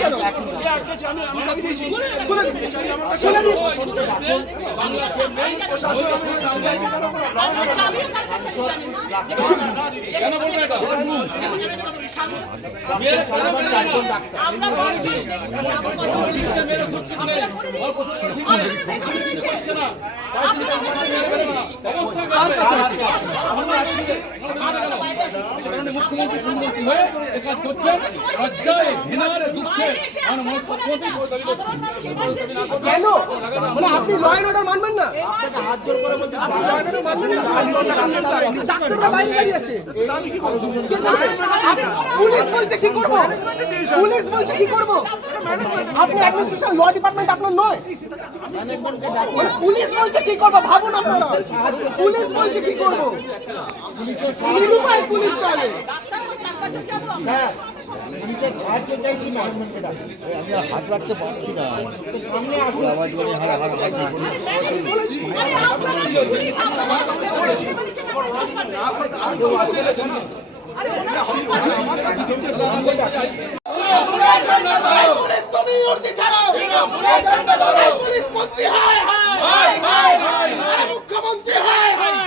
কেন? মুখ্যমন্ত্রী হয়ে কাজ করছেন লজ্জায় ঘৃণার দুঃখে কেন? মানে আপনি ল এন্ড অর্ডার মানবেন না? আপনি ল এন্ড অর্ডার মানবেন না? ডাক্তাররা বাইরে দাঁড়িয়ে আছে। পুলিশ বলছে কি করব? পুলিশ বলছে কি করব? আপনি অ্যাডমিনিস্ট্রেশন ল ডিপার্টমেন্ট আপনার নয়? মানে পুলিশ বলছে কি করব? ভাবুন আপনারা। পুলিশ বলছে কি করব? নিরুপায় পুলিশ তাহলে। স্যার পুলিশের সাহায্য চাইছি ম্যানেজমেন্টকে। আমি হাত রাখতে পারছি না, তো সামনে আসুন। আওয়াজ করে পুলিশ তুমি উর্দি ছাড়াও, পুলিশ মন্ত্রী হায় হায়, মুখ্যমন্ত্রী হায় হায়।